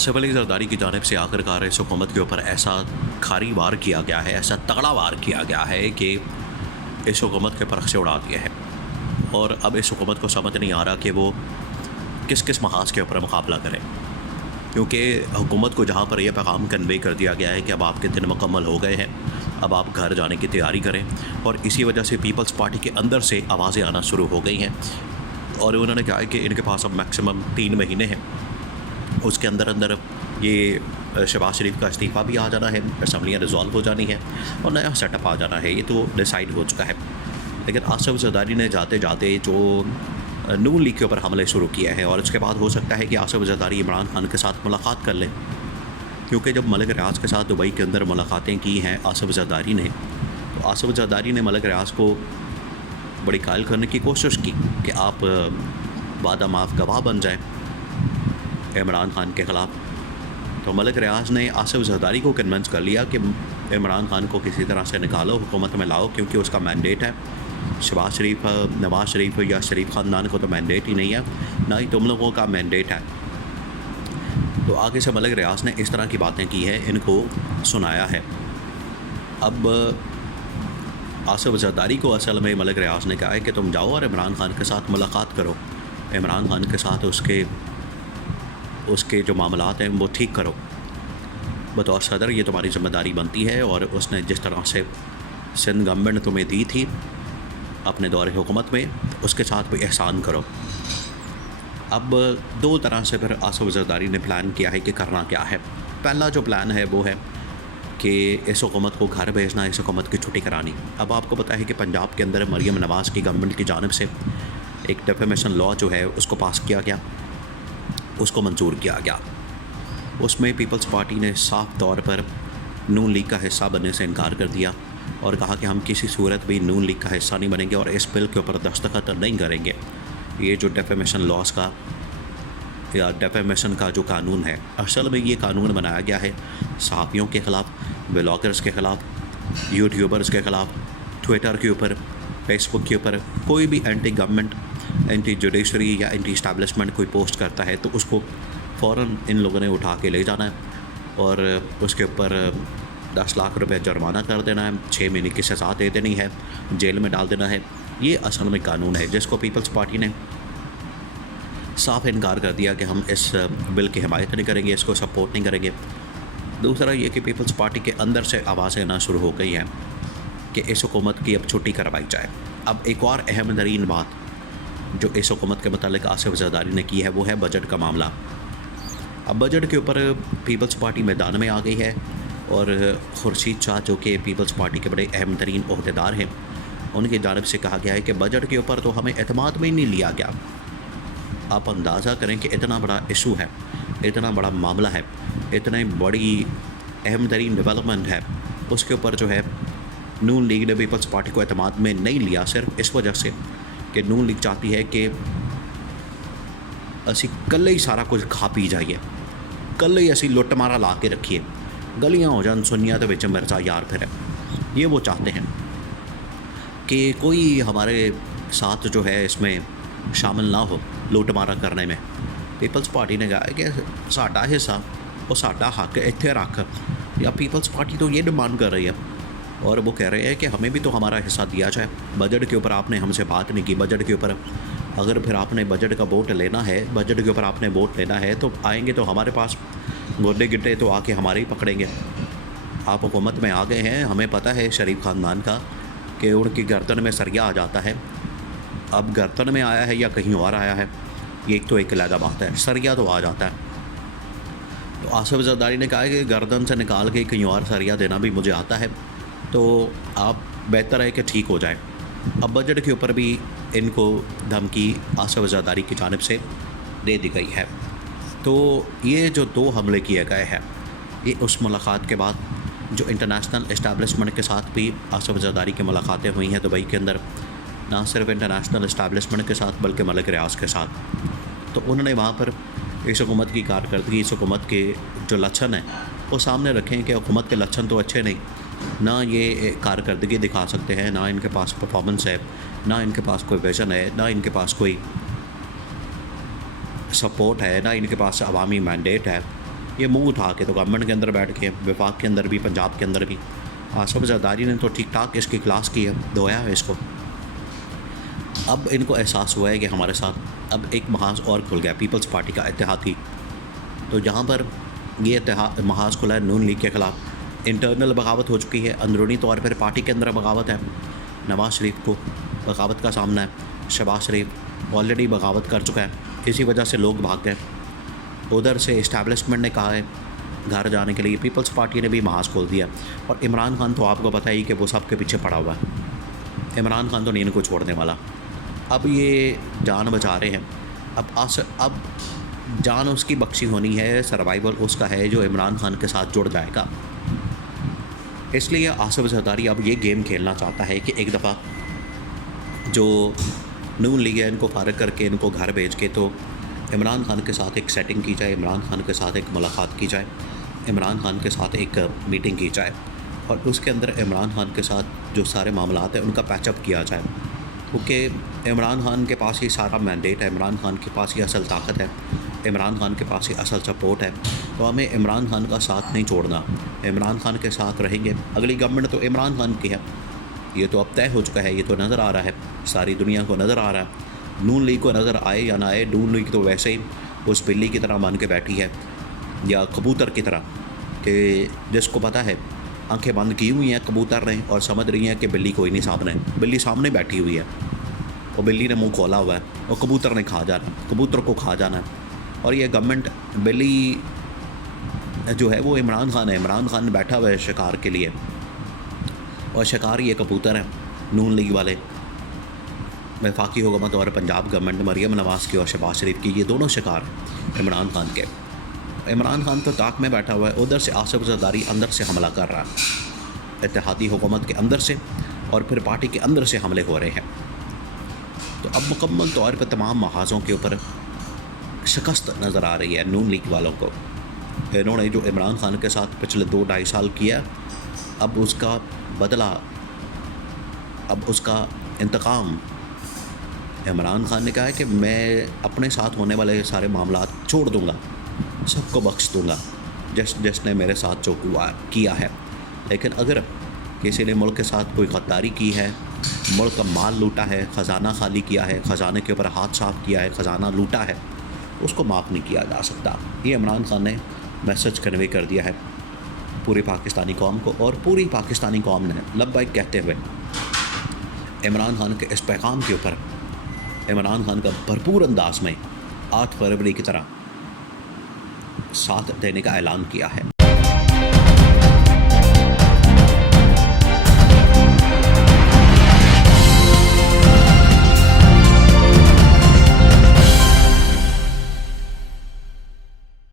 आसिफ अली जरदारी की जानिब से आखिरकार इस हुकूमत के ऊपर ऐसा खारी वार किया गया है, ऐसा तगड़ा वार किया गया है कि इस हुकूमत के परख से उड़ा दिया है। और अब इस हुकूमत को समझ नहीं आ रहा कि वो किस किस महाज के ऊपर मुकाबला करें, क्योंकि हुकूमत को जहाँ पर यह पैगाम कन्वे कर दिया गया है कि अब आपके दिन मुकम्मल हो गए हैं, अब आप घर जाने की तैयारी करें। और इसी वजह से पीपल्स पार्टी के अंदर से आवाज़ें आना शुरू हो गई हैं और उन्होंने कहा है कि इनके पास अब मैक्सिमम 3 महीने हैं, उसके अंदर अंदर ये शहबाज शरीफ का इस्तीफ़ा भी आ जाना है, असम्बलियाँ रिजॉल्व हो जानी है और नया सेटअप आ जाना है। ये तो डिसाइड हो चुका है। लेकिन आसिफ जरदारी ने जाते जाते जो नून लीग के ऊपर हमले शुरू किया है, और उसके बाद हो सकता है कि आसिफ जरदारी इमरान खान के साथ मुलाकात कर लें, क्योंकि जब मलिक रियाज के साथ दुबई के अंदर मुलाकातें की हैं आसिफ जरदारी ने, तो आसिफ जरदारी ने मलिक रियाज को बड़ी कायल करने की कोशिश की कि आप वादा माफ़ गवाह बन जाएं इमरान खान के ख़िलाफ़। तो मलिक रियाज ने आसिफ जरदारी को कन्विंस कर लिया कि इमरान खान को किसी तरह से निकालो, हुकूमत में लाओ, क्योंकि उसका मैंडेट है। शहबाज शरीफ, नवाज शरीफ या शरीफ ख़ानदान को तो मैंडेट ही नहीं है, ना ही तुम लोगों का मैंडेट है। तो आगे से मलिक रियाज ने इस तरह की बातें की है, इनको सुनाया है। अब आसिफ जरदारी को असल में मलिक रियाज ने कहा है कि तुम जाओ और इमरान खान के साथ मुलाकात करो, इमरान खान के साथ उसके जो मामलात हैं वो ठीक करो। बतौर सदर ये तुम्हारी ज़िम्मेदारी बनती है, और उसने जिस तरह से सिंध गवर्नमेंट ने तुम्हें दी थी अपने दौरे हुकूमत में, उसके साथ भी एहसान करो। अब 2 तरह से फिर आसिफ जरदारी ने प्लान किया है कि करना क्या है। पहला जो प्लान है वो है कि इस हुकूमत को घर भेजना, इस हुकूमत की छुट्टी करानी। अब आपको पता है कि पंजाब के अंदर मरीम नवाज़ की गवर्नमेंट की जानिब से एक डिफेमेशन लॉ जो है उसको पास किया गया, उसको मंजूर किया गया। उसमें पीपल्स पार्टी ने साफ तौर पर नून लीग का हिस्सा बनने से इनकार कर दिया और कहा कि हम किसी सूरत भी नून लीग का हिस्सा नहीं बनेंगे और इस बिल के ऊपर दस्तखत नहीं करेंगे। ये जो डिफेमेशन लॉज का या डिफेमेशन का जो कानून है, असल में ये कानून बनाया गया है सहाफ़ियों के ख़िलाफ़, ब्लॉगर्स के ख़िलाफ़, यूट्यूबर्स के ख़िलाफ़, ट्विटर के ऊपर, फेसबुक के ऊपर कोई भी एंटी गवर्नमेंट, एंटी जुडिशरी या एंटी इस्टेब्लिशमेंट कोई पोस्ट करता है तो उसको फ़ौरन इन लोगों ने उठा के ले जाना है और उसके ऊपर 10 लाख रुपए जुर्माना कर देना है, 6 महीने की सज़ा दे देनी है, जेल में डाल देना है। ये असल में कानून है जिसको पीपल्स पार्टी ने साफ इनकार कर दिया कि हम इस बिल की हिमायत नहीं करेंगे, इसको सपोर्ट नहीं करेंगे। दूसरा ये कि पीपल्स पार्टी के अंदर से आवाज़ें आना शुरू हो गई हैं कि इस हुकूमत की अब छुट्टी करवाई जाए। अब एक और अहम तरीन बात जो इस हुकूमत के मतलब आसिफ जरदारी ने की है वो है बजट का मामला। अब बजट के ऊपर पीपल्स पार्टी मैदान में आ गई है और खुर्शीद शाह जो कि पीपल्स पार्टी के बड़े अहम तरीन ओहदेदार हैं, उनकी जानिब से कहा गया है कि बजट के ऊपर तो हमें एतमाद में ही नहीं लिया गया। आप अंदाज़ा करें कि इतना बड़ा इशू है, इतना बड़ा मामला है, इतनी बड़ी अहम तरीन डेवलपमेंट है, उसके ऊपर जो है नून लीग ने पीपल्स पार्टी को एतमाद में नहीं लिया, सिर्फ इस वजह से कि नून लीग चाहती है कि असी कल ही सारा कुछ खा पी जाइए, कल ही असी लुट मारा ला के रखिए, गलियाँ हो जान सुनिया तो बिच मिर्चा यार फिर। ये वो चाहते हैं कि कोई हमारे साथ जो है इसमें शामिल ना हो लुट मारा करने में। पीपल्स पार्टी ने कहा है कि साडा हिस्सा और साडा हक इत्थे रख, या पीपल्स पार्टी तो ये डिमांड कर रही है और वो कह रहे हैं कि हमें भी तो हमारा हिस्सा दिया जाए। बजट के ऊपर आपने हमसे बात नहीं की, बजट के ऊपर अगर फिर आपने बजट का वोट लेना है, बजट के ऊपर आपने वोट लेना है तो आएंगे तो हमारे पास गोडे गिट्टे तो आके हमारे ही पकड़ेंगे। आप हुकूमत में आ गए हैं, हमें पता है शरीफ ख़ानदान का कि उनकी गर्दन में सरिया आ जाता है। अब गर्दन में आया है या कहीं और आया है, ये तो एक अलग बात है, सरिया तो आ जाता है। तो आसिफ जरदारी ने कहा है कि गर्दन से निकाल के कहीं और सरिया देना भी मुझे आता है, तो आप बेहतर है कि ठीक हो जाए। अब बजट के ऊपर भी इनको धमकी आसिफ जरदारी की जानिब से दे दी गई है। तो ये जो 2 हमले किए गए हैं, ये उस मुलाकात के बाद जो इंटरनेशनल इस्टेब्लिशमेंट के साथ भी आसिफ जरदारी की मुलाकातें हुई हैं दुबई के अंदर, ना सिर्फ इंटरनेशनल इस्टेब्लिशमेंट के साथ बल्कि मलिक रियाज के साथ। तो उन्होंने वहाँ पर इस हुकूमत की कारकर्दगी, इस हुकूमत के जो लक्षण हैं वो सामने रखें कि हुकूमत के लक्षण तो अच्छे नहीं, ना ये कारकर्दगी दिखा सकते हैं, ना इनके पास परफॉर्मेंस है, ना इनके पास कोई विज़न है, ना इनके पास कोई सपोर्ट है, ना इनके पास अवामी मैंडेट है। ये मुंह उठा के तो गवर्नमेंट के अंदर बैठ के, विभाग के अंदर भी, पंजाब के अंदर भी आसिफ जरदारी ने तो ठीक ठाक इसकी क्लास की है, धोया है इसको। अब इनको एहसास हुआ है कि हमारे साथ अब एक महाज और खुल गया, पीपल्स पार्टी का इत्तेहादी। तो जहाँ पर ये इत्तेहाद महाज खुला है नून लीग के ख़िलाफ़, इंटरनल बगावत हो चुकी है, अंदरूनी तौर पर पार्टी के अंदर बगावत है। नवाज़ शरीफ को बगावत का सामना है, शहबाज शरीफ ऑलरेडी बगावत कर चुका है, इसी वजह से लोग भाग गए। उधर से इस्टेब्लिशमेंट ने कहा है घर जाने के लिए, पीपल्स पार्टी ने भी महाज खोल दिया। और इमरान खान तो आपको पता ही कि वो सबके पीछे पड़ा हुआ है, इमरान खान तो नहीं इनको छोड़ने वाला। अब ये जान बचा रहे हैं, अब जान उसकी बख्शी होनी है, सर्वाइवल उसका है जो इमरान खान के साथ जुड़ जाएगा। इसलिए आसिफ जरदारी अब ये गेम खेलना चाहता है कि एक दफ़ा जो नून लीग है इनको फारग करके इनको घर भेज के तो इमरान खान के साथ एक सेटिंग की जाए, इमरान खान के साथ एक मुलाकात की जाए, इमरान खान के साथ एक मीटिंग की जाए और उसके अंदर इमरान खान के साथ जो सारे मामलात हैं उनका पैचअप किया जाए। क्योंकि इमरान खान के पास ये सारा मैंडेट है, इमरान खान के पास ये असल ताकत है, इमरान खान के पास ये असल सपोर्ट है। तो हमें इमरान खान का साथ नहीं छोड़ना, इमरान खान के साथ रहेंगे। अगली गवर्नमेंट तो इमरान खान की है, ये तो अब तय हो चुका है, ये तो नज़र आ रहा है, सारी दुनिया को नज़र आ रहा है। नून लीग को नज़र आए या ना आए, नून लीग तो वैसे ही उस बिल्ली की तरह मान के बैठी है या कबूतर की तरह, कि जिसको पता है आंखें बंद की हुई हैं कबूतर ने और समझ रही हैं कि बिल्ली कोई नहीं सामने, बिल्ली सामने बैठी हुई है और बिल्ली ने मुंह खोला हुआ है और कबूतर ने खा जाना, कबूतर को खा जाना है। और ये गवर्नमेंट बिल्ली जो है वो इमरान खान है, इमरान खान बैठा हुआ है शिकार के लिए और शिकार ये कबूतर है। नून लीग वाले, वफाकी हुकूमत और पंजाब गवर्नमेंट मरीम नवाज़ की और शहबाज शरीफ की, ये दोनों शिकार हैं इमरान खान के। इमरान खान तो ताक में बैठा हुआ है, उधर से आसिफ जरदारी अंदर से हमला कर रहा है, इत्तेहादी हुकूमत के अंदर से और फिर पार्टी के अंदर से हमले हो रहे हैं। तो अब मुकम्मल तौर पर तमाम महाजों के ऊपर शिकस्त नज़र आ रही है नून लीग वालों को। इन्होंने जो इमरान खान के साथ पिछले 2-2.5 साल किया, अब उसका बदला, अब उसका इंतकाम इमरान खान ने कहा है कि मैं अपने साथ होने वाले सारे मामलात छोड़ दूंगा, सबको बख्श दूंगा जिसने मेरे साथ जो किया है। लेकिन अगर किसी ने मुल्क के साथ कोई गद्दारी की है, मुल्क का माल लूटा है, ख़जाना खाली किया है, ख़जाने के ऊपर हाथ साफ किया है, ख़जाना लूटा है, उसको माफ़ नहीं किया जा सकता। ये इमरान खान ने मैसेज कन्वे कर दिया है पूरी पाकिस्तानी कौम को, और पूरी पाकिस्तानी कौम ने लब्बैक कहते हुए इमरान खान के इस पैगाम के ऊपर इमरान खान का भरपूर अंदाज में 8 फरवरी की तरह साथ देने का ऐलान किया है।